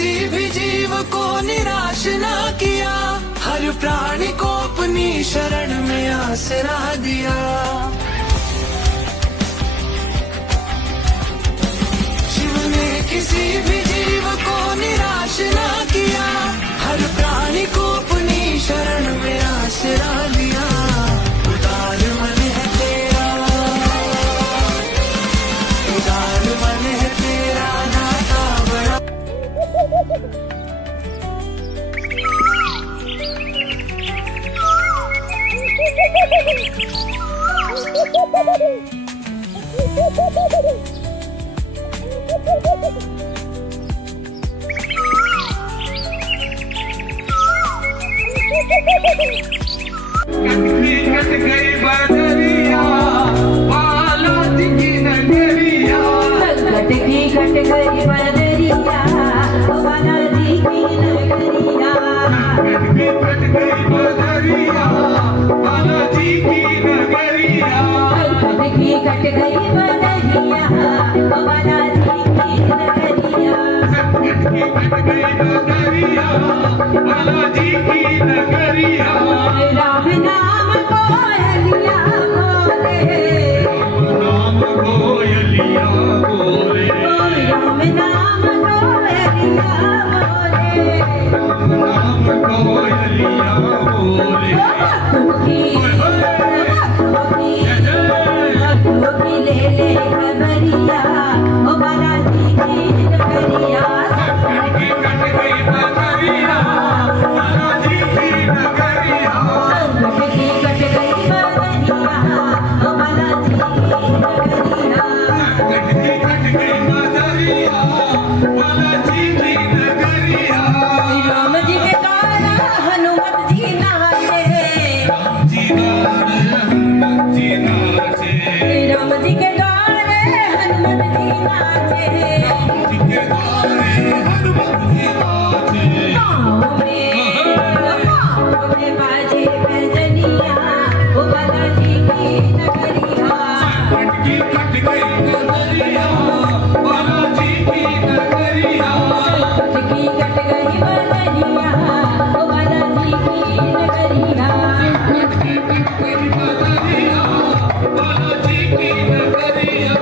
किसी भी जीव को निराश ना किया, हर प्राणी को अपनी शरण में आसरा दिया। शिव ने किसी भी जीव को निराश ना किया, हर प्राणी को अपनी शरण में आसरा दिया। उदार मन है तेरा, उदार मन है तेरा, दाता बड़ा। कट गई बदरिया, बालाजी की नगरिया। कट गई बदरिया, बालाजी की नगरिया। कट गई बदरिया, बालाजी की नगरिया। कट गई बदरिया, बालाजी की नगरिया। कट गई बदरिया, बालाजी की नगरिया। राम नाम कोयलिया बोले, राम कोयलिया बोले, राम नाम कोयलिया बोले। राम कोयलिया बोले। भक्तों की ले ले खबरिया, ओ बालाजी की नगरिया। कट गई बदरिया, बालाजी की नगरिया। कट गई बदरिया, ओ बालाजी की नगरिया। कट गई बदरिया, बालाजी की नगरिया। राम जी के द्वारा हनुमत जी नाचे, जी हनुमत जी नाचे। राम जी के द्वारे हनुमत जी नाचे। के द्वारे हनुमत जी नाचे। पाँव में बाजे पैजनिया, ओ बालाजी की नगरिया। कट गई बदरिया, बालाजी की नगरिया। कट गई बदरिया, ओ बालाजी की नगरिया। कट गई बदरिया, बालाजी की नगरिया।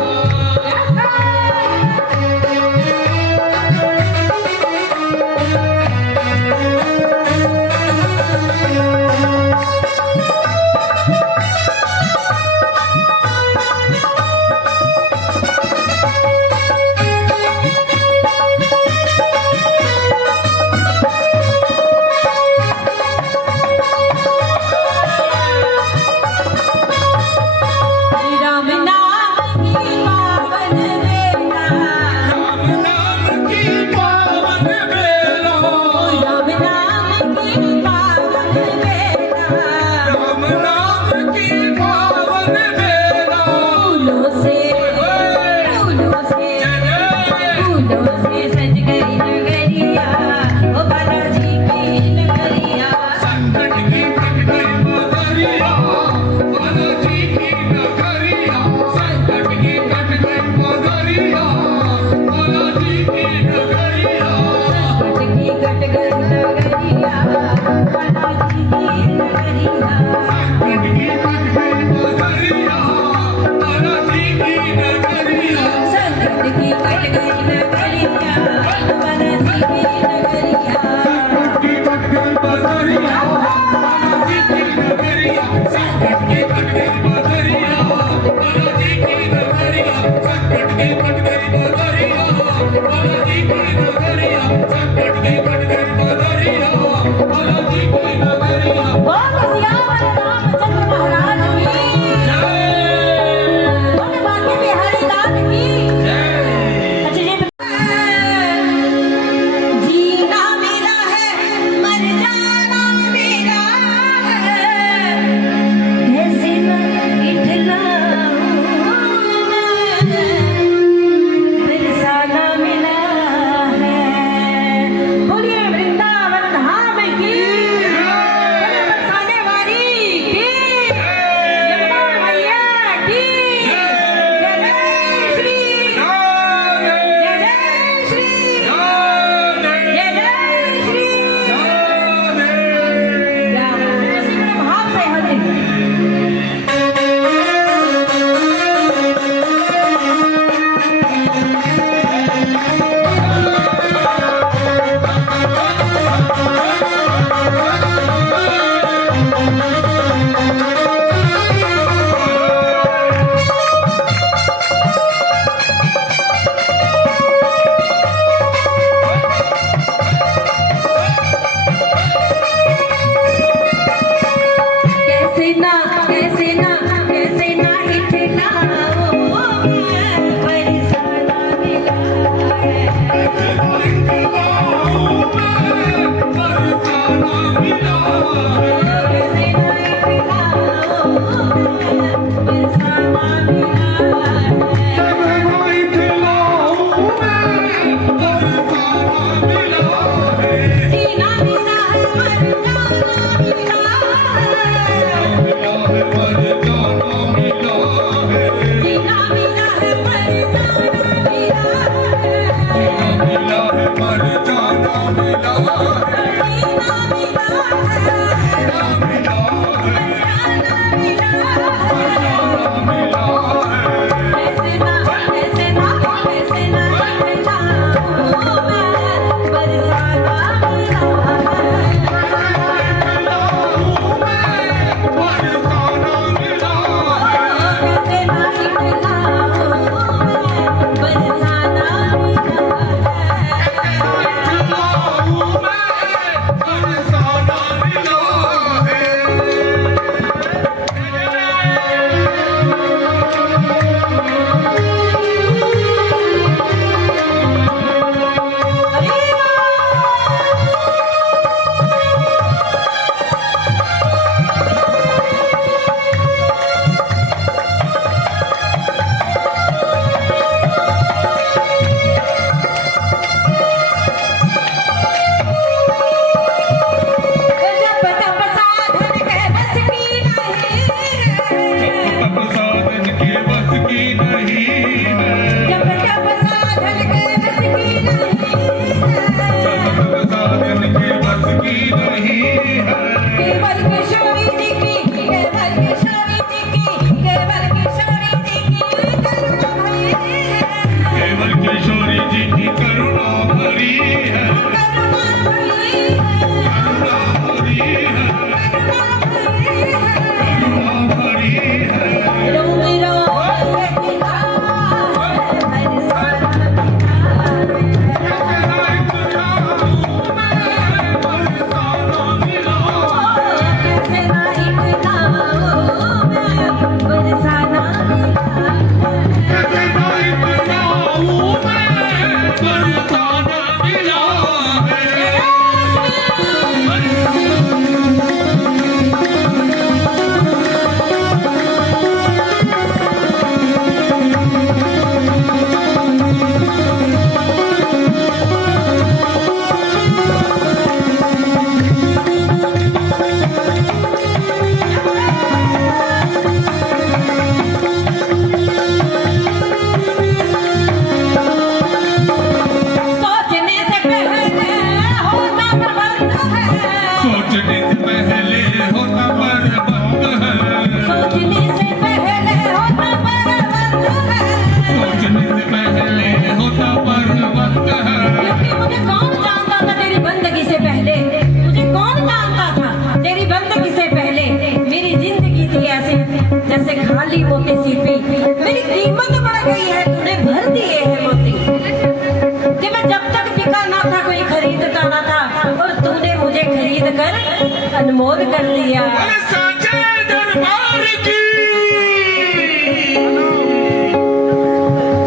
अनमोल कर दिया। बोले साचे दरबार की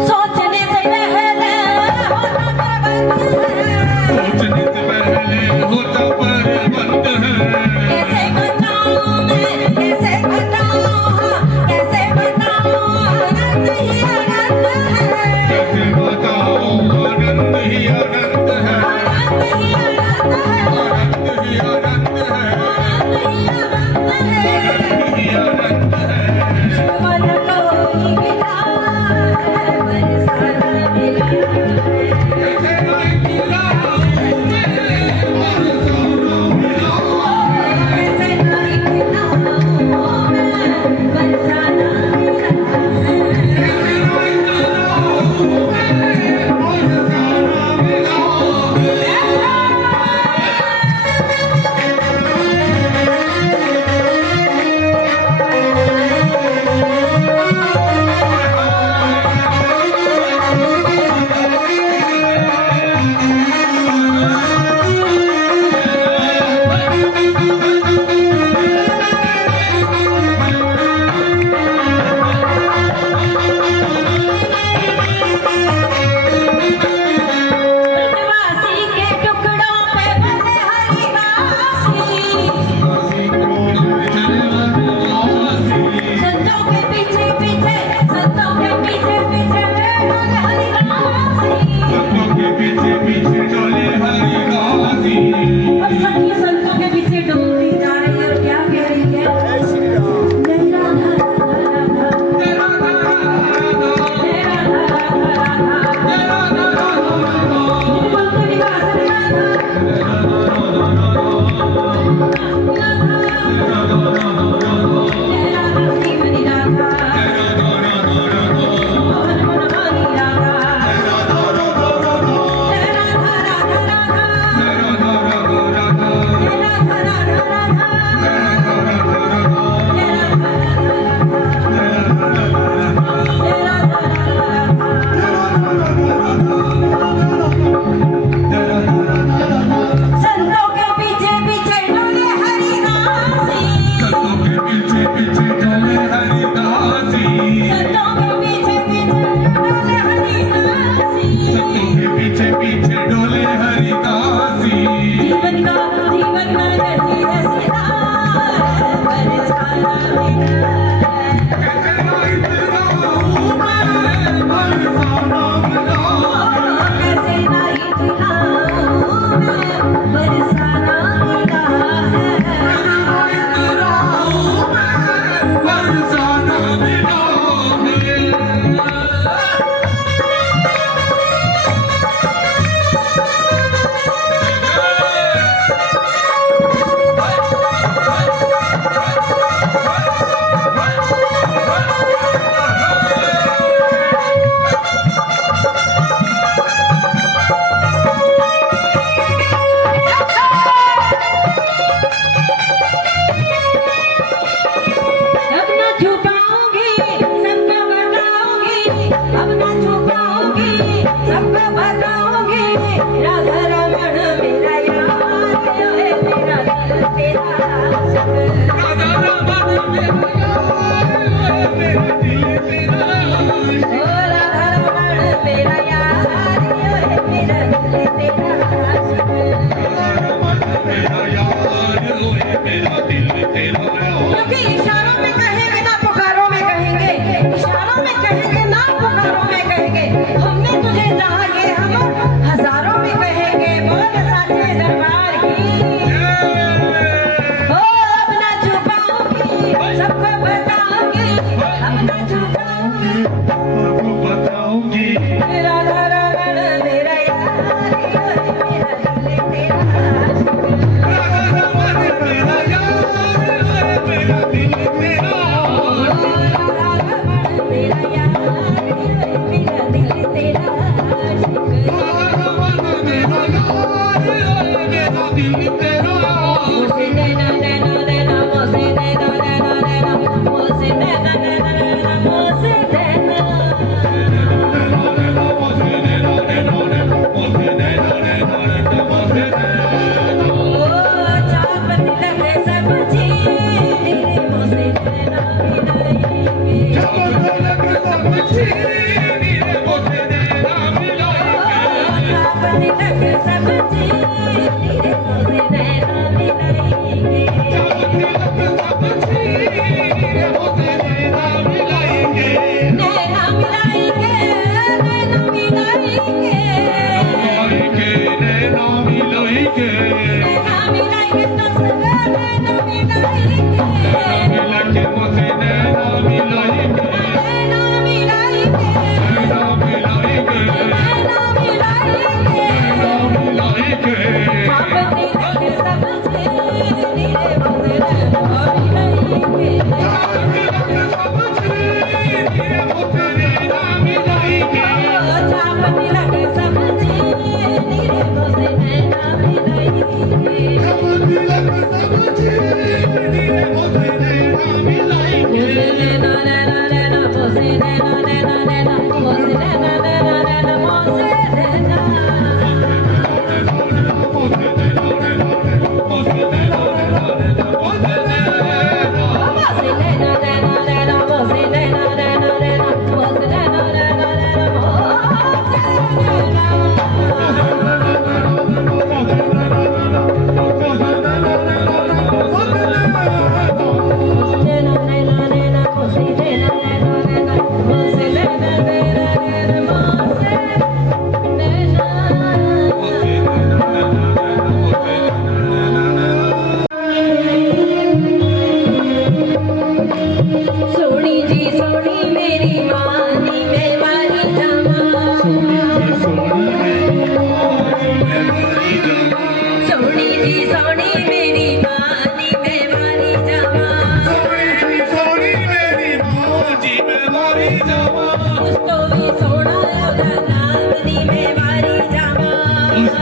सोचने से पहले होता सोचने से पहले होता परबंद है। कैसे बताऊं मैं, कैसे बताऊं, कैसे बताऊं, आनंद ही आनंद है, कैसे बताओ आनंद ही आनंद है, आनंद ही आनंद है, आनंद ही आनंद है, आनंद ही आनंद है। आनंद ही आनंद है। मन कोई मिला है, बरसाना मिला है। कैसे नहीं मिला मेरे बरसाना मिला। कैसे नहीं मिला मैं, बरसाना मिला है। कैसे नहीं मिला मेरे बरसाना मिला। ब्रजवासी के टुकड़ों पे बने हरिवासी, संतों के पीछे पीछे, संतों के पीछे पीछे बने हरिवासी। पीछे पीछे चले हरिदासी। अब सखी संतों के पीछे डूबती जा रही है और क्या कह रही है? जय राधा राधा तेरा राधा जय राधा राधा निर्मल निवास राधा जय राधा श्रीमती राधा मोहन मनोहरी राधा जय राधा राधा राधा जय राधा राधा राधा जय संतों के पीछे पीछे डोले हरिदासी, संतों के पीछे पीछे चले हरिदासी। संतों के पीछे पीछे डोले हरिदासी। संतों के पीछे पीछे डोले हरिदासी। जीवन का रही रसीदा बरसाना मिला है। कैसे नहीं तेरा मैं बरसाना मिला। कैसे नहीं जिलाऊं मैं, बरसाना मिला है। तेरा मैं बरसाना मिला। अब ना छुपाऊंगी सबको बताऊंगी, अब ना छुपाऊंगी सबको बताऊंगी। राधा रमण मेरा यार, ओए मेरा दिल तेरा आशिक। राधा रमण मेरा यार, मेरा दिल तेरा आशिक। ओ राधा रमण मेरा यार, ओए मेरा दिल तेरा आशिक। मेरा यार ओए मेरा दिल तेरा क्योंकि इशारों में कहेंगे ना पुकारों में कहेंगे, इशारों में कहेंगे ना पुकारों में कहेंगे। हमने तुझे चाहा ये हम हजारों में कहेंगे। बोल साचे दरबार की ओ अब ना छुपाऊंगी सबको बताऊंगी, अब ना छुपाऊंगी आपको बताऊंगी। राधा रमण मेरा यार, मेरा दिल तेरा आशिक। राधा रमण मेरा यार ओए मेरा दिल तेरा आशिक। राधा रमण मेरा यार, मेरा दिल तेरा आशिक। राधा रमण मेरा यार ओए मेरा दिल तेरा आशिक। मोसे नैना नैना नैना, मोसे नैना नैना नैना, मोसे नैना नैना नैना, मोसे नैना। नैना नैना मोसे नीरे मोसे नैना मिलाएंगे चापती लग सब्जी नीरे मोसे नैना मिलाएंगे चापती लग सब्जी नीरे मोसे नैना मिलाएंगे नैना मिलाएंगे नैना मिलाएंगे नैना मिलाएंगे नैना मिलाएंगे तो सगा नैना मिलाएंगे मिलाके मोसे नैना मिलाएंगे नैना मिलाएंगे नैना मिलाएंगे नैना मिलाएंगे मिलाएंगे चापती लग सब्जी नीरे मोसे नैना मिलाएंगे चापती लग सब्जी नीरे मोसे नैना मिलाएंगे चापती लग सब्जी नीरे मोसे नैना मिलाएंगे चापती लग सब्जी नीरे मोसे नैना मिलाएंगे नैना नैना नैना मोसे नैना नैना नैना मोसे नैना नैना नैना मोसे नैना मोसे नैना मोसे नैना मोसे नैना मोसे नैना नैना नैना मोसे नैना नैना नैना मोसे नैना नैना नैना नैना नैना नैना मोसे नैना नैना नैना मोसे नैना नैना नैना मोसे नैना सोनी जी सोनी मेरी मानी मैं मारी जावा सोनी जी सोनी मेरी मानी मैं मारी जावा उस तो भी सोना ओदा नाम नी मैं मारी जावा उस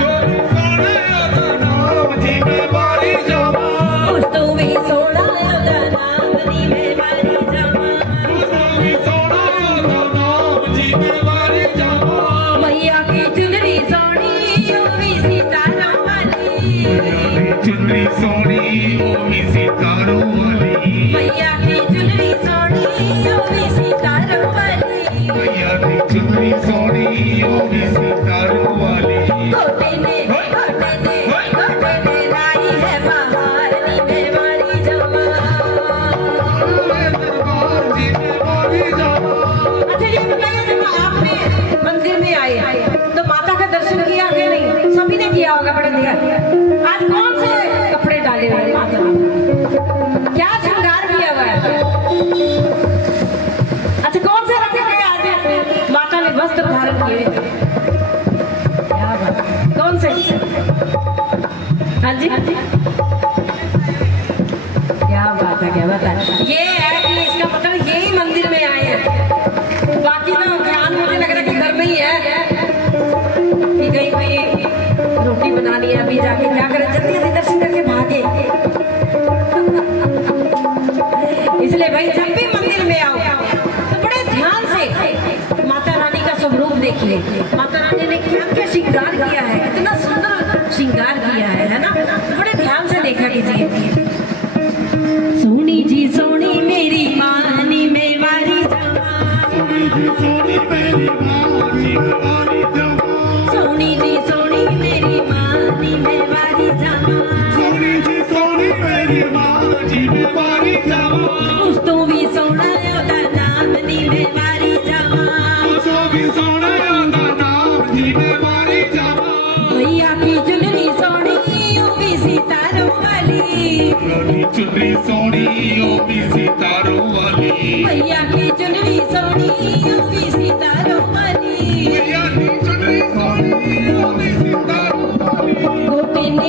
तो भी सोना ओदा नाम नी मैं मारी जावा मैया की चुनरी सोनी ओ भी सितारों वाली चुनरी सोनी ओ भी सितारों वाली मैया की चुनरी सोनी ओ भी सितारों वाली मैया की चुनरी सोनी ओ भी सितारों वाली गोटे ने लाई है बाहर नी मैं मारी जावा दरबार जी में मारी जावा अच्छा ये बताइए जब आपने मंदिर में आए तो माता का दर्शन किया कि नहीं? सभी ने किया होगा बड़े ध्यान। आज कौन से कपड़े डाले हुए हैं माता ने? क्या श्रृंगार किया हुआ है? अच्छा कौन से रखे गए आज माता ने वस्त्र धारण किए? क्या बात है। कौन से? हाँ जी क्या बात है क्या बात है। ये है कि इसका मतलब यही मंदिर में आए हैं। बाकी ना ध्यान मुझे लग रहा है कि घर में ही है कि कहीं कोई रोटी बनानी है अभी जाके क्या करें जल्दी जल्दी दर्शन करके भागे इसलिए भाई जब भी मंदिर में आओ तो बड़े ध्यान से माता रानी का स्वरूप देखिए। माता रानी ने क्या क्या श्रृंगार किया है, कितना सुंदर श्रृंगार किया है ना? तो बड़े ध्यान से देखा कीजिए। सोनी जी सोनी मेरी मानी में वारी जावा सोनी मेरी माँ जी में मारी जावा सोनी जी सोनी मेरी मानी में वारी जावा सोनी जी सोनी मेरी माँ जी में मारी जावा उस तो भी सोना ओदा नाम नी में वारी जावा उसको भी सोना का नाम जी में मारी जावा मैया की चुनरी सोनी ओ भी सितारों वाली चुनरी सोनी ओ भी सितारों वाली मैया की चुनरी सोनी ओ भी सितारों वाली मैया की चुनरी सोनी ओ भी सितारों वाली गोटे ने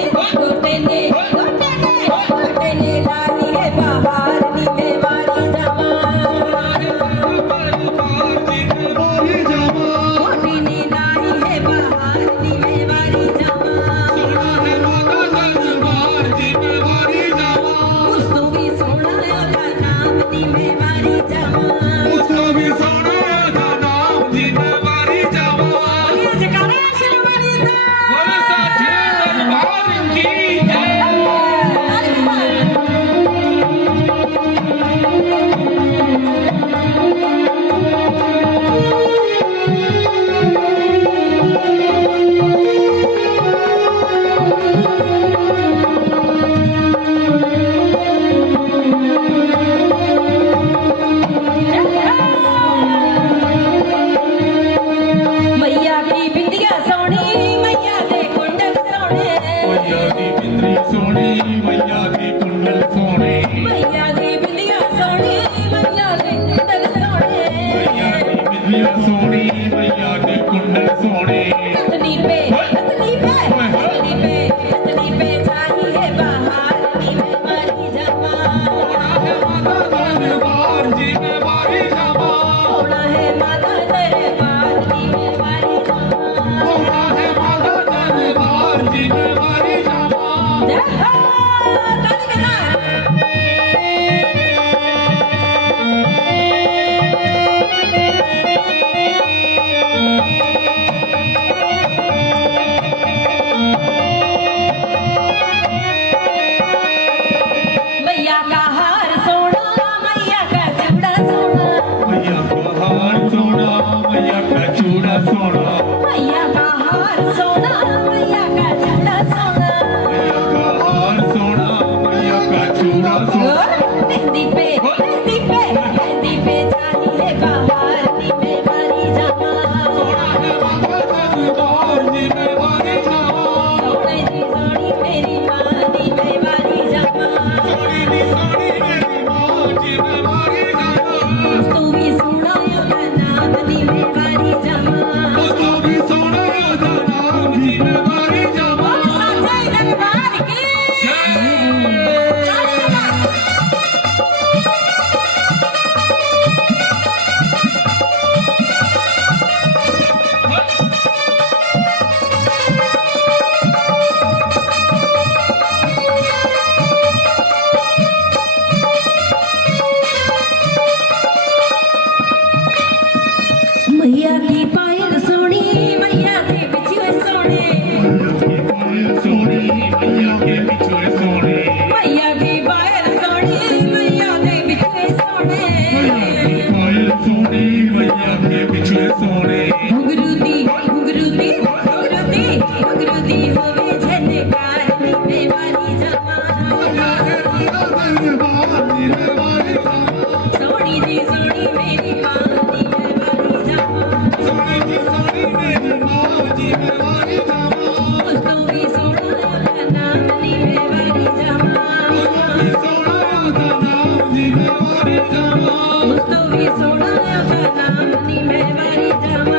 लाई है बाहर नी में वारी जावा मारी जावा गोटी ने लाई है बाहर नी में वारी जावा सोना है माता दरबार जी में मारी जावा उस तो भी सोना ओदा नाम नी में वारी जावा उसको भी सोना का मैया सोनी मैया के कुंडल सोने हथनी पे हथनी पे हथनी पे हथनी पे छाई है बहार नी में मारी जमा माता दरबार जी में मारी जमा होना है माता दरबार नी में मारी जमा होना है माता दरबार जी में मारी जमा जय हो ताली के साथ मैया का हार सोना मैया का चूड़ा सोना मैया का हार सोना मैया का चूड़ा सोना मैया का हार सोना मैया का चूड़ा सोना मैया का हार सोना मैया का चूड़ा सोना मेहंदी पे मेहंदी पे चाहिए बहार नी में मारी जमा होना है माता दरबार जी में मारी जमा सोने दी सोनी मेरी माँ नी में मारी जमा सोनी दी सोनी मेरी माँ जी में मारी जमा तू भी सुना यो नाम नी में मारी जमा तो भी सोना योदा नाम जी में मारी जमा साचे दरबार की मैया की पायल सोनी मैया के बिछुए सोने सोनी मैया के बिछुए सोने मैया की पायल सोनी मैया के बिछुए सोने पायल सोनी मैया के बिछुए सोने घुंघरूती घुंघरूती घुंघरूती घुंघरूती होवे झनकार नी में मारी जमा सोनी जी सोनी मेरी माँ नी में मारी जमा उसको भी सोना का नाम नी में मारी जमा उसको भी सोना का नाम नी में मारी जमा उसको भी सोना का नाम नी में मारी जमा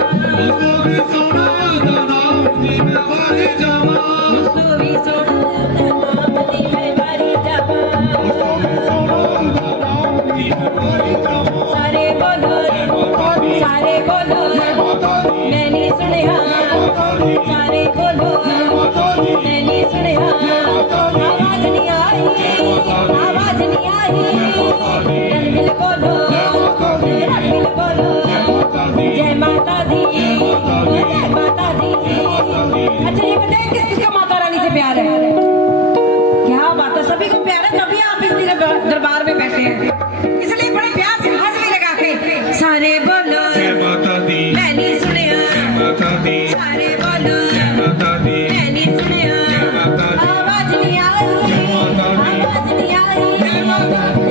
सारे बोलो मैंने सुनिया सारे बोलो मैंने सुनिया आवाज नहीं आई रणबिल बोलो जय माता दी जय माता दी अच्छा ये बताइए किसका माता रानी से प्यार है क्या बात है सभी को प्यार है तभी आप इस दिन दरबार में बैठे हैं इसलिए बड़े प्यार से हाथ भी लगा के सारे बोलो मैंने सुनिया सारे बोलो मैंने सुनिया आवाज नहीं आई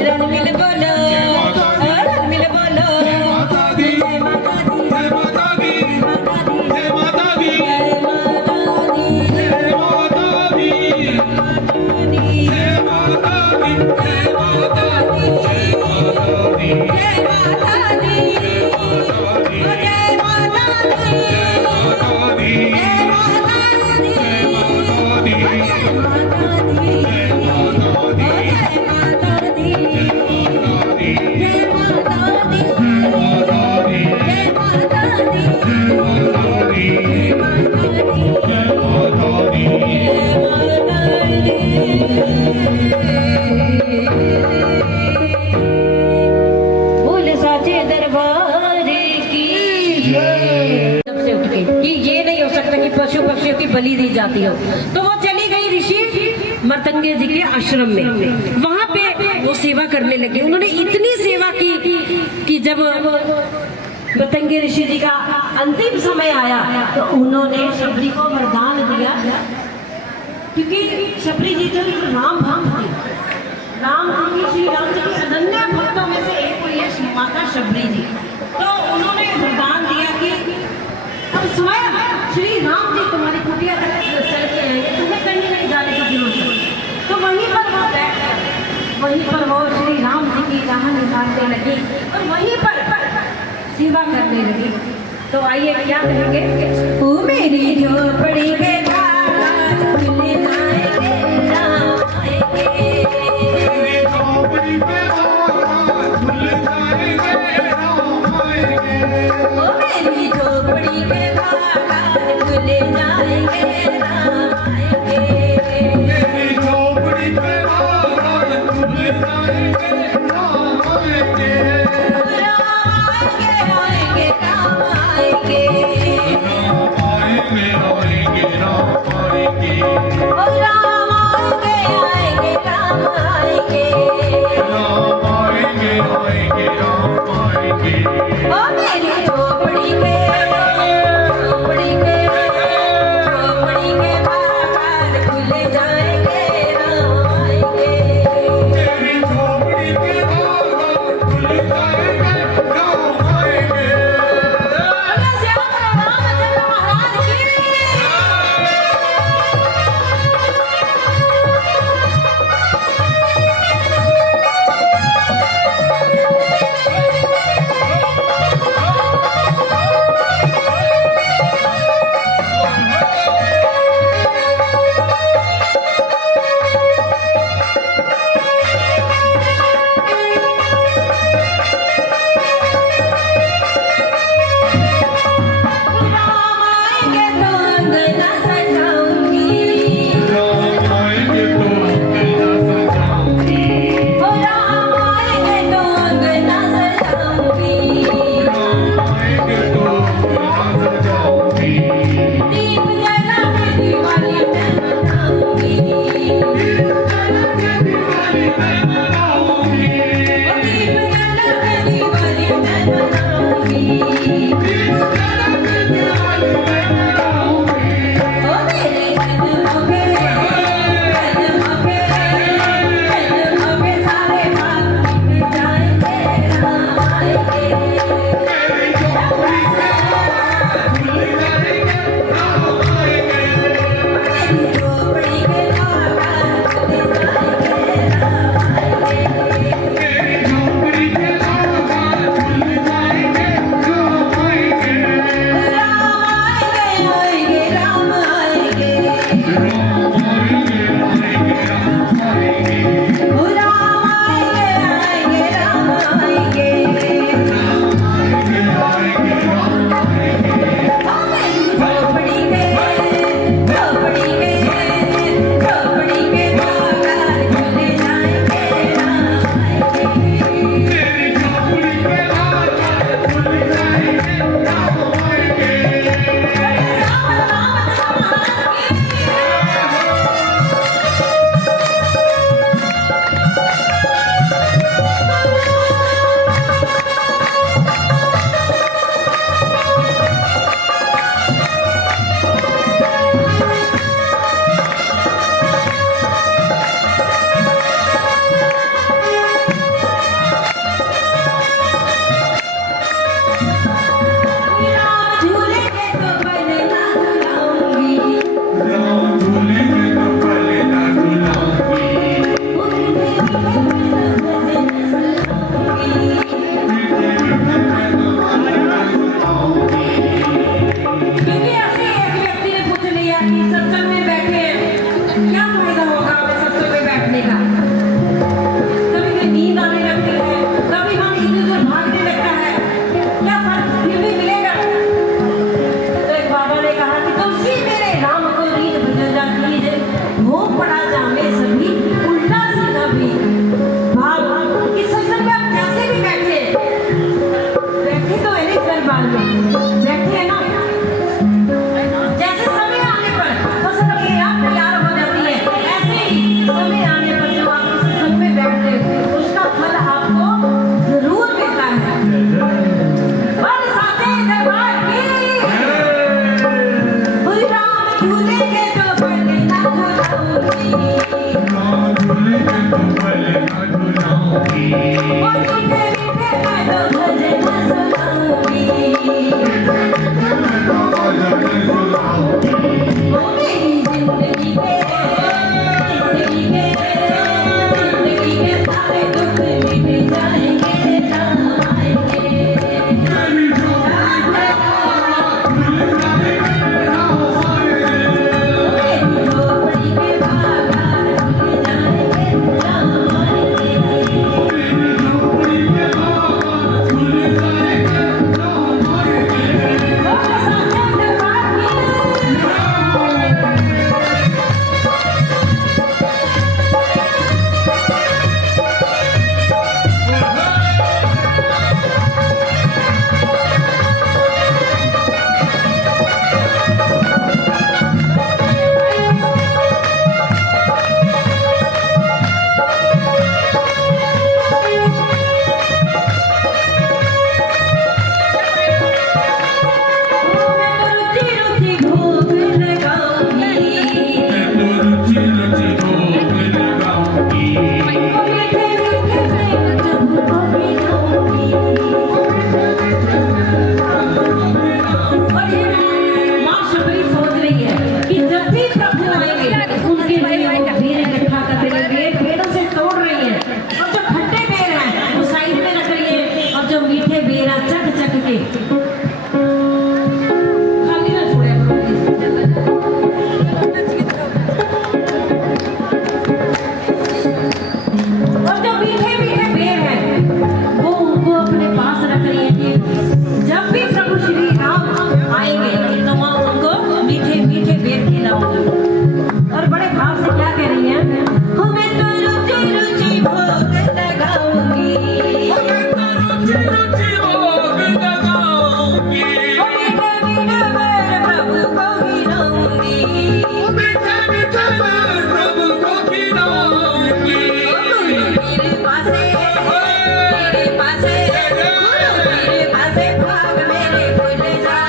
रणबिल बोलो रणबिल बोलो जय माता दी जय माता दी जय माता दी बोल साचे दरबार की सबसे उठ के कि ये नहीं हो सकता कि पशु पक्षियों की बलि दी जाती हो तो वो चली गई ऋषि मर्तंगे जी के आश्रम में वहां पे वो सेवा करने लगे उन्होंने इतनी सेवा की कि जब मर्तंगे ऋषि जी का अंतिम समय आया तो उन्होंने शबरी को वरदान दिया क्योंकि शबरी जी तो राम भक्त थी राम जी श्री राम जी के अनन्य भक्तों में से एक हुई है माता शबरी जी तो उन्होंने वरदान दिया कि अब स्वयं श्री राम जी तुम्हारी कुटिया तक चल के आएंगे तुम्हें कहीं नहीं जाने की जरूरत है तो वहीं पर वो बैठ वहीं पर वो श्री राम जी की राह निकालने लगी और वहीं पर सेवा करने लगी। तो आइए क्या कहेंगे, ओ मेरी झोपड़ी के बाहर खुले जाएंगे राम आएंगे। मेरी झोपड़ी पे बाहर खुल जाएंगे राम आएंगे। ओ मेरी झोपड़ी के बाहर खुले जाएंगे राम आएंगे। मेरी झोपड़ी पे बाहर खुल जाएंगे राम आएंगे। राम आएंगे राम आएंगे। राम आएंगे आएंगे राम आएंगे। ओ राम आएंगे राम आएंगे। राम आएंगे आएंगे राम आएंगे। ओ मेरी झोपड़ी के बाहर खुले जाएंगे राम आएंगे। मेरी झोपड़ी के बाहर खुल जाएंगे राम आएंगे। बोलो श्याम रामचंद्र महाराज की। राम आएंगे तो अंगना सजाऊंगी। राम आएंगे तो अंगना सजाऊंगी। ओ राम आएंगे तो अंगना सजाऊंगी। राम आएंगे तो अंगना सजाऊंगी। दीप जला के दिवाली मैं मनाऊंगी। दीप जला के दिवाली मैं मनाऊंगी। ओ दीप जला के दिवाली मैं मनाऊंगी। दीप जला के दिवाली मैं मनाऊंगी। ओ मेरे कदमों पे सारे पाप मिट जाएंगे राम आएंगे। मेरी झोपड़ी के बाहर खुल जाएंगे राम आएंगे। मेरी झोपड़ी के बाहर खुले जाएंगे राम आएंगे। मेरी झोपड़ी के बाहर खुल जाएंगे राम आएंगे। राम आएंगे राम आएंगे। राम आएंगे आएंगे राम आएंगे। ओ राम आएंगे राम आएंगे। राम आएंगे आएंगे राम आएंगे। ओ मेरी झोपड़ी के बाहर खुले जाएंगे राम आएंगे। मेरी झोपड़ी के बाहर खुल जाएंगे राम आएंगे। राम झूलेंगे तो बनना झुलाऊंगी। राम झूलेंगे तो पले ना झुलाऊंगी। क्योंकि ऐसे एक व्यक्ति ने पूछ लिया कि सत्संग में बैठे क्या फायदा होगा हमें सत्संग में बैठने का। कभी कभी नींद आने लगती है, कभी मन इधर उधर भागने लगता है, क्या फर्क फिर भी मिलेगा। तो एक बाबा ने कहा कि तुलसी मेरे राम को रीत भजन जा कीजिए, भोग पड़ा जामे सभी उल्टा सीधा भी। भाव कि सत्संग में आप कैसे भी बैठे तो है दरबार में बैठे है ना,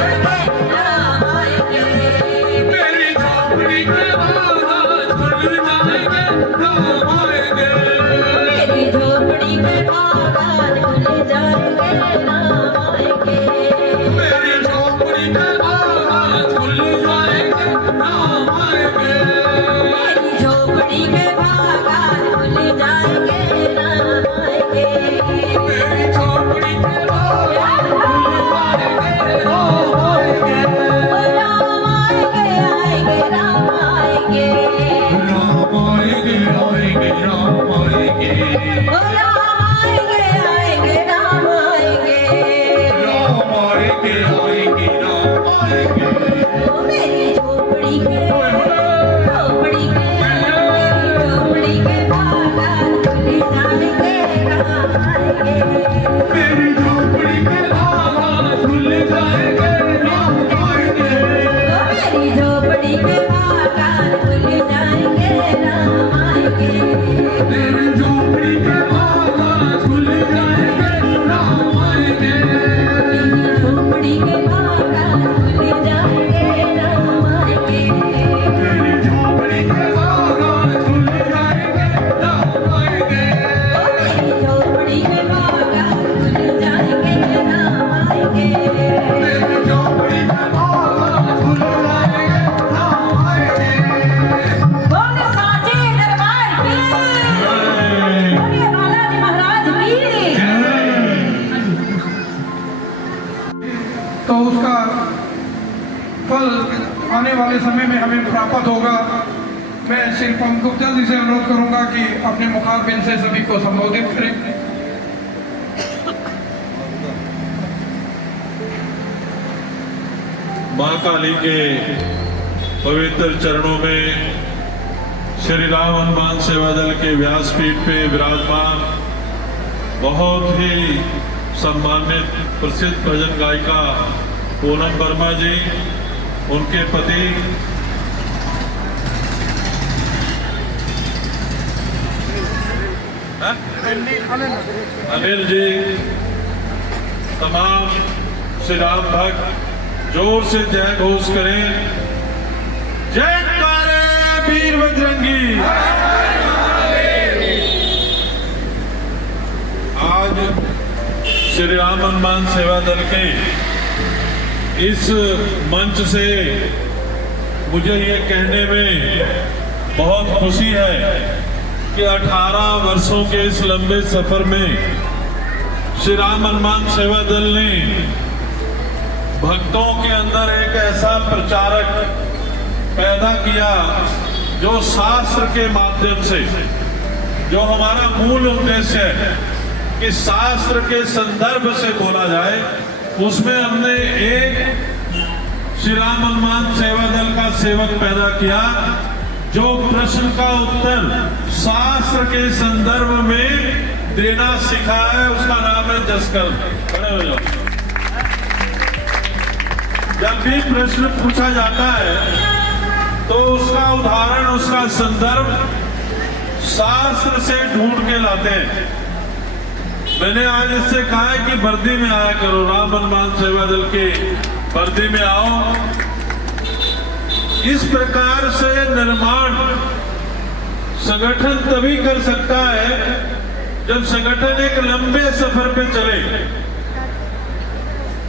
जाएंगे राम आएंगे मेरी झोपड़ी के बागान खुल जाएंगे राम आएंगे मेरी झोपड़ी के बागान खुल जाएंगे राम आएंगे मेरी झोपड़ी के बागान खुल जाएंगे राम आएंगे मेरी झोपड़ी के बागान खुल जाएंगे राम आएंगे मेरी झोपड़ी के बागान खुल जाएंगे राम आएंगे ओ राम आएंगे आएंगे राम आएंगे राम आएंगे आएंगे राम आएंगे ओ राम आएंगे आएंगे राम आएंगे राम आएंगे आएंगे राम आएंगे ओ मेरी झोपड़ी के झोपड़ी के बागान खुल जाएंगे राम आएंगे मेरी झोपड़ी के बागान खुल जाएंगे राम आएंगे मेरी झोपड़ी के बागान खुल जाएंगे राम आएंगे मेरी झोपड़ी के बागान खुल जाएंगे राम आएंगे मेरी झोपड़ी के बागान खुल जाएंगे राम आएंगे मेरी झोपड़ी के बागान खुल जाएंगे राम आएंगे मेरी झोपड़ी के बागान खुल जाएंगे राम आएंगे मेरी झोपड़ी के बागान खुल जाएंगे राम आएंगे बोल साचे दरबार की बोलिए बालाजी महाराज की तो उसका फल आने वाले समय में हमें प्राप्त होगा। मैं श्री पवन गुप्ता जी से अनुरोध करूंगा कि अपने मुखारबिन से सभी को संबोधित करें। मां काली के पवित्र चरणों में श्री राम हनुमान सेवा दल के व्यासपीठ पे विराजमान बहुत ही सम्मानित प्रसिद्ध भजन गायिका पूनम वर्मा जी, उनके पति अनिल जी, तमाम श्री राम भक्त जोर से जय घोष करें। जयकारे वीर बजरंगी। आज श्री राम हनुमान सेवा दल के इस मंच से मुझे ये कहने में बहुत खुशी है कि 18 वर्षों के इस लंबे सफर में श्री राम हनुमान सेवा दल ने भक्तों के अंदर एक ऐसा प्रचारक पैदा किया जो शास्त्र के माध्यम से, जो हमारा मूल उद्देश्य है कि शास्त्र के संदर्भ से बोला जाए, उसमें हमने एक श्री राम हनुमान सेवा दल का सेवक पैदा किया जो प्रश्न का उत्तर शास्त्र के संदर्भ में देना सिखाया है। उसका नाम है जसकर। खड़े हो जाओ। जब भी प्रश्न पूछा जाता है तो उसका उदाहरण, उसका संदर्भ शास्त्र से ढूंढ के लाते हैं। मैंने आज इससे कहा है कि वर्दी में आया करो, राम हनुमान सेवा दल के वर्दी में आओ। इस प्रकार से निर्माण संगठन तभी कर सकता है जब संगठन एक लंबे सफर पे चले।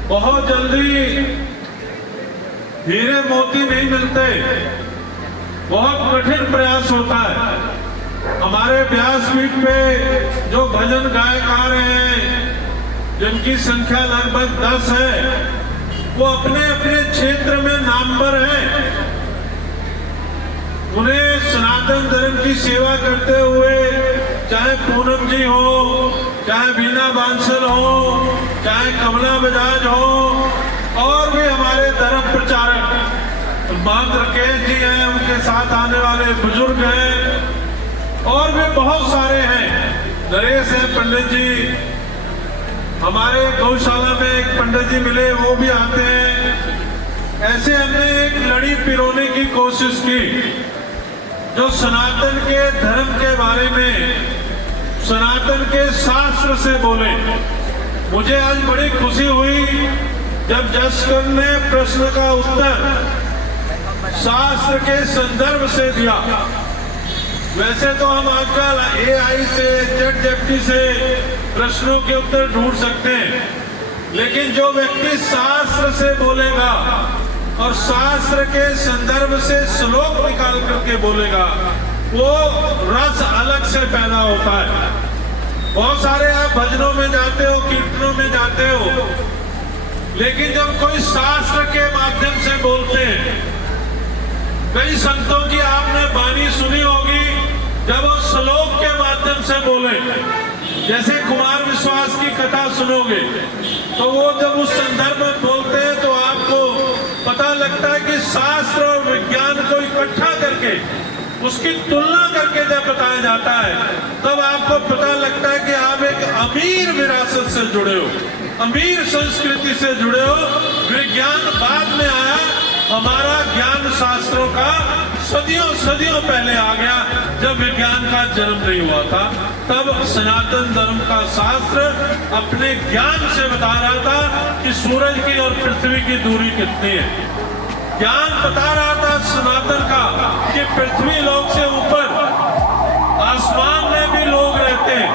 बहुत जल्दी हीरे मोती नहीं मिलते, बहुत कठिन प्रयास होता है। हमारे व्यासपीठ पे जो भजन गायक आ रहे हैं, जिनकी संख्या लगभग 10 है, वो अपने अपने क्षेत्र में नामवर हैं। उन्हें सनातन धर्म की सेवा करते हुए, चाहे पूनम जी हो, चाहे बीना बांसल हो, चाहे कमला बजाज हो, और भी हमारे धर्म प्रचारक मात्र केश जी हैं, उनके साथ आने वाले बुजुर्ग हैं, और भी बहुत सारे हैं। नरेश है पंडित जी, हमारे गौशाला में एक पंडित जी मिले, वो भी आते हैं। ऐसे हमने एक लड़ी पिरोने की कोशिश की जो सनातन के धर्म के बारे में, सनातन के शास्त्र से बोले। मुझे आज बड़ी खुशी हुई जब जस्कर ने प्रश्न का उत्तर शास्त्र के संदर्भ से दिया, वैसे तो हम आजकल AI से, ChatGPT से प्रश्नों के उत्तर ढूंढ सकते हैं, लेकिन जो व्यक्ति शास्त्र से बोलेगा और शास्त्र के संदर्भ से श्लोक निकाल करके बोलेगा, वो रस अलग से पैदा होता है। बहुत सारे आप भजनों में जाते हो, कीर्तनों में जाते हो, लेकिन जब कोई शास्त्र के माध्यम से बोलते हैं, कई संतों की आपने वाणी सुनी होगी, जब वो श्लोक के माध्यम से बोले, जैसे कुमार विश्वास की कथा सुनोगे, तो वो जब उस संदर्भ में बोलते हैं तो आपको पता लगता है कि शास्त्र और विज्ञान को इकट्ठा करके उसकी तुलना करके जब बताया जाता है, तब आपको पता लगता है कि आप एक अमीर विरासत से जुड़े हो, अमीर संस्कृति से जुड़े हो। विज्ञान बाद में आया, हमारा ज्ञान शास्त्रों का सदियों सदियों पहले आ गया। जब विज्ञान का जन्म नहीं हुआ था, तब सनातन धर्म का शास्त्र अपने ज्ञान से बता रहा था कि सूरज की और पृथ्वी की दूरी कितनी है। ज्ञान बता रहा था सनातन का कि पृथ्वी लोक से ऊपर आसमान में भी लोग रहते हैं,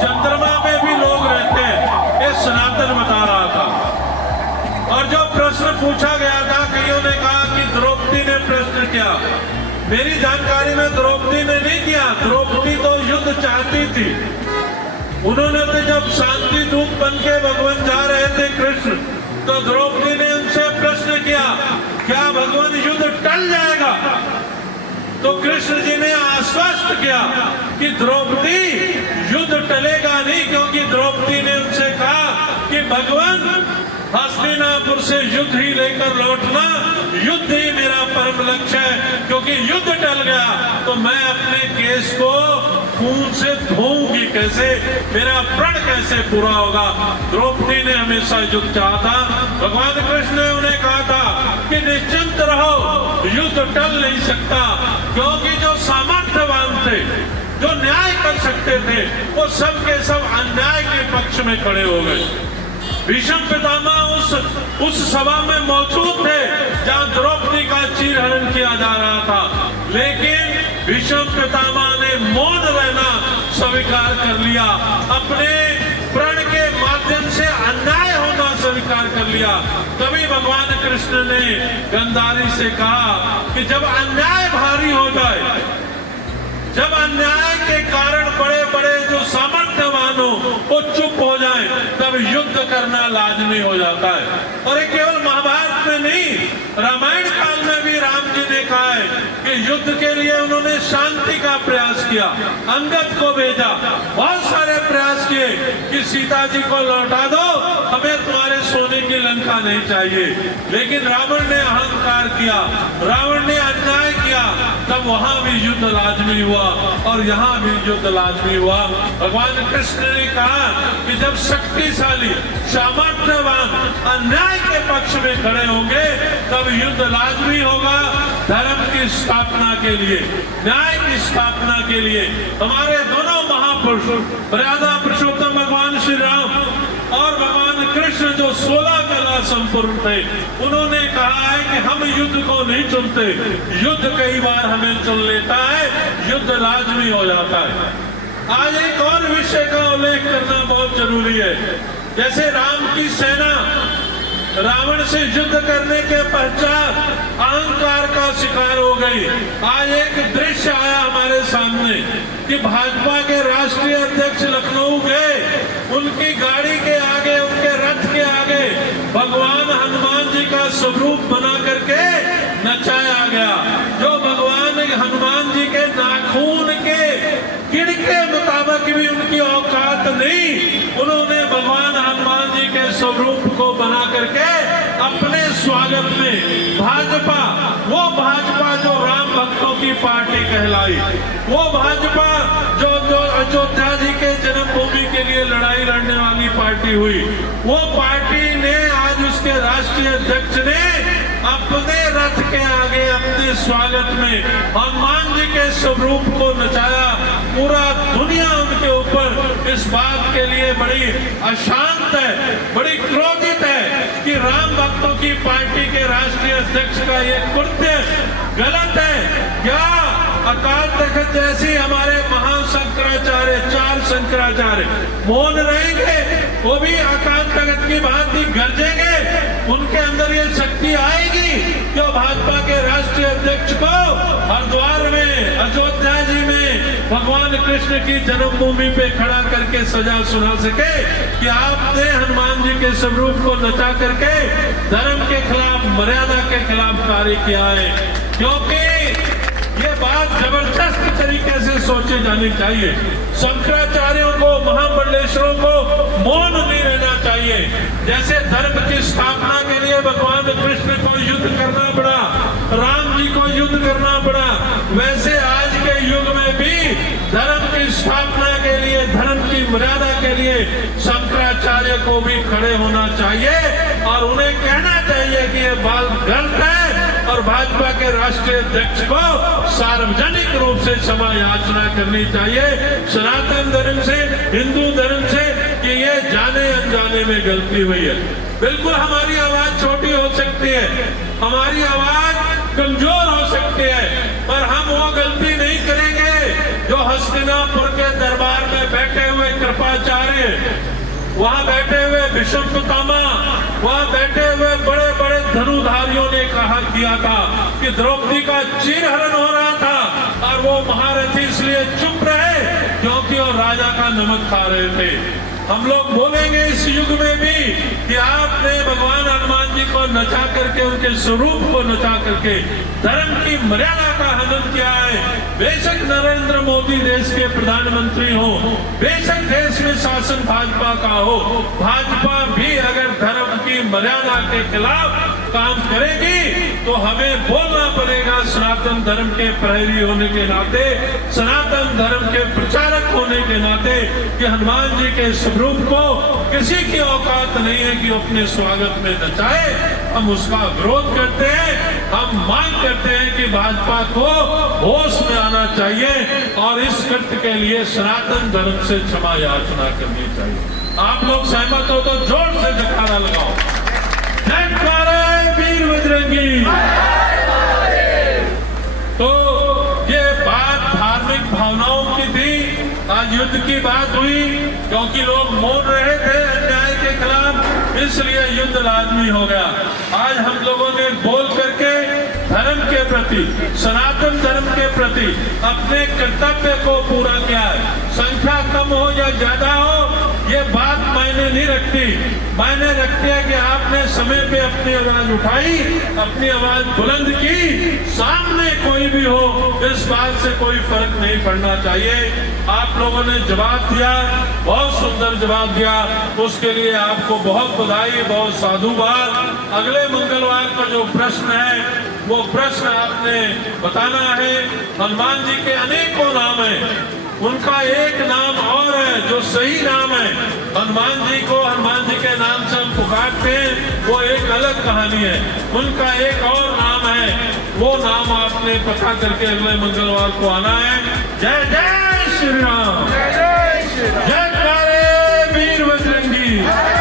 चंद्रमा में भी लोग रहते हैं, ये सनातन बता रहा था। और जो प्रश्न पूछा गया था, कईयों ने कहा कि द्रौपदी ने प्रश्न किया, मेरी जानकारी में द्रौपदी ने नहीं किया। द्रौपदी तो युद्ध चाहती थी। उन्होंने तो जब शांति दूत बन के भगवान जा रहे थे कृष्ण, तो द्रौपदी ने उनसे प्रश्न किया, क्या भगवान युद्ध टल जाएगा? तो कृष्ण जी ने आश्वस्त किया कि द्रौपदी युद्ध टलेगा नहीं, क्योंकि द्रौपदी ने उनसे कहा कि भगवान हस्तिनापुर से युद्ध ही लेकर लौटना, युद्ध ही मेरा परम लक्ष्य है, क्योंकि युद्ध टल गया तो मैं अपने केस को खून से धोऊंगी कैसे, मेरा प्रण कैसे पूरा होगा। द्रौपदी ने हमेशा युद्ध चाहा था। भगवान कृष्ण ने उन्हें कहा था कि निश्चिंत रहो, युद्ध टल नहीं सकता, क्योंकि जो सामर्थ्यवान थे, जो न्याय कर सकते थे, वो सब के सब अन्याय के पक्ष में खड़े हो गए। भीष्म पितामह उस सभा में मौजूद थे जहां द्रौपदी का चीरहरण किया जा रहा था, लेकिन भीष्म पितामह ने मौन रहना स्वीकार कर लिया, अपने प्रण के माध्यम से अन्याय होना स्वीकार कर लिया। तभी भगवान कृष्ण ने गंधारी से कहा कि जब अन्याय भारी हो जाए, जब अन्याय के कारण बड़े बड़े जो सामर्थ्यवान हो वो चुप हो जाए, तब युद्ध करना लाजमी हो जाता है। और ये केवल महाभारत में नहीं, रामायण काल में भी राम जी ने कहा है कि युद्ध के लिए उन्होंने शांति का प्रयास किया, अंगद को भेजा, बहुत सारे प्रयास किए कि सीता जी को लौटा दो, हमें तुम्हारे सोने की लंका नहीं चाहिए, लेकिन रावण ने अहंकार किया, रावण ने अन्याय किया, तब वहां भी युद्ध लाजमी हुआ और यहाँ भी युद्ध लाजमी हुआ। भगवान कृष्ण ने कहा कि जब शक्तिशाली सामर्थ्यवान अन्याय के पक्ष में खड़े होंगे, तब युद्ध लाजमी होगा धर्म की स्थापना के लिए, न्याय की स्थापना के लिए। हमारे दोनों महापुरुष, मर्यादा पुरुषोत्तम भगवान श्री राम और भगवान कृष्ण जो 16 कला संपूर्ण थे, उन्होंने कहा है कि हम युद्ध को नहीं चुनते, युद्ध कई बार हमें चुन लेता है, युद्ध लाजमी हो जाता है। आज एक और विषय का उल्लेख करना बहुत जरूरी है। जैसे राम की सेना रावण से युद्ध करने के पश्चात अहंकार का शिकार हो गई। आज एक दृश्य आया हमारे सामने कि भाजपा के राष्ट्रीय अध्यक्ष लखनऊ गए, उनकी गाड़ी के आगे, उनके रथ के आगे भगवान हनुमान जी का स्वरूप बना करके नचाया गया, जो भगवान हनुमान जी के नाखून के किड़ के मुताबिक भी उनकी औकात नहीं, उन्होंने भगवान हनुमान जी के स्वरूप को बना करके अपने स्वागत में भाजपा, वो भाजपा जो राम भक्तों की पार्टी कहलाई, वो भाजपा जो अयोध्या जी के जन्मभूमि के लिए लड़ाई लड़ने वाली पार्टी हुई, वो पार्टी ने आज उसके राष्ट्रीय अध्यक्ष ने अपने रथ के आगे अपने स्वागत में हनुमान जी के स्वरूप को नचाया। पूरा दुनिया उनके ऊपर इस बात के लिए बड़ी अशांत है, बड़ी क्रोधित है कि राम भक्तों की पार्टी के राष्ट्रीय अध्यक्ष का ये कृत्य गलत है। क्या अकाल तख्त जैसी हमारे महान शंकराचार्य, 4 शंकराचार्य मौन रहेंगे? वो भी अकाल तख्त की भांति गरजेंगे? उनके अंदर ये शक्ति आएगी जो भाजपा के राष्ट्रीय अध्यक्ष को हरिद्वार में, अयोध्या जी में भगवान कृष्ण की जन्मभूमि पे खड़ा करके सजा सुना सके कि आपने हनुमान जी के स्वरूप को नचा करके धर्म के खिलाफ, मर्यादा के खिलाफ कार्य किया है? क्योंकि ये बात जबरदस्त तरीके से सोची जानी चाहिए। शंकराचार्यों को, महामंडलेश्वरों को मौन नहीं रहना चाहिए। जैसे धर्म की स्थापना के लिए भगवान कृष्ण को युद्ध करना पड़ा, राम जी को युद्ध करना पड़ा, वैसे आज के युग में भी धर्म की स्थापना के लिए, धर्म की मर्यादा के लिए शंकराचार्य को भी खड़े होना चाहिए और उन्हें कहना चाहिए कि ये बात गलत है और भाजपा के राष्ट्रीय अध्यक्ष को सार्वजनिक रूप से क्षमा याचना करनी चाहिए सनातन धर्म से, हिंदू धर्म से, कि ये जाने अनजाने में गलती हुई है। बिल्कुल हमारी आवाज छोटी हो सकती है, हमारी आवाज कमजोर हो सकती है, पर हम वो गलती नहीं करेंगे जो हस्तिनापुर के दरबार में बैठे हुए कृपाचार्य, वहां बैठे हुए भीष्म पितामह, वहां बैठे हुए बड़े बड़े धनुधारियों ने कहा किया था कि द्रौपदी का चीरहरण हो रहा था और वो महारथी इसलिए चुप रहे क्योंकि वो राजा का नमक खा रहे थे। हम लोग बोलेंगे इस युग में भी कि आपने भगवान हनुमान जी को नचा करके, उनके स्वरूप को नचा करके धर्म की मर्यादा का हनन किया है। बेशक नरेंद्र मोदी देश के प्रधानमंत्री हो, बेशक देश में शासन भाजपा का हो, भाजपा भी अगर धर्म की मर्यादा के खिलाफ काम करेगी तो हमें बोलना पड़ेगा सनातन धर्म के प्रहरी होने के नाते, सनातन धर्म के प्रचारक होने के नाते, कि हनुमान जी के स्वरूप को किसी की औकात नहीं है कि अपने स्वागत में नचाए। हम उसका विरोध करते हैं, हम मांग करते हैं कि भाजपा को होश में आना चाहिए और इस कृत्य के लिए सनातन धर्म से क्षमा याचना करनी चाहिए। आप लोग सहमत हो तो जोर से जयकारा लगाओ। जयकारा वीर बजरंगी। तो ये बात धार्मिक भावनाओं की थी, आज युद्ध की बात हुई क्योंकि लोग मौन रहे थे अन्याय के खिलाफ, इसलिए युद्ध लाजमी हो गया। आज हम लोगों ने बोल करके धर्म के प्रति, सनातन धर्म के प्रति अपने कर्तव्य को पूरा किया है। संख्या कम हो या ज्यादा हो ये बात मायने नहीं रखती, मायने रखती है कि आपने समय पे अपनी आवाज उठाई, अपनी आवाज बुलंद की, सामने कोई भी हो इस बात से कोई फर्क नहीं पड़ना चाहिए। आप लोगों ने जवाब दिया, बहुत सुंदर जवाब दिया, उसके लिए आपको बहुत बधाई, बहुत साधुवाद। अगले मंगलवार का जो प्रश्न है वो प्रश्न आपने बताना है। हनुमान जी के अनेकों नाम हैं, उनका एक नाम और है जो सही नाम है। हनुमान जी को हनुमान जी के नाम से हम पुकारते हैं, वो एक अलग कहानी है। उनका एक और नाम है, वो नाम आपने पता करके अगले मंगलवार को आना है। जय जय श्री राम, जय जय वीर बजरंगी।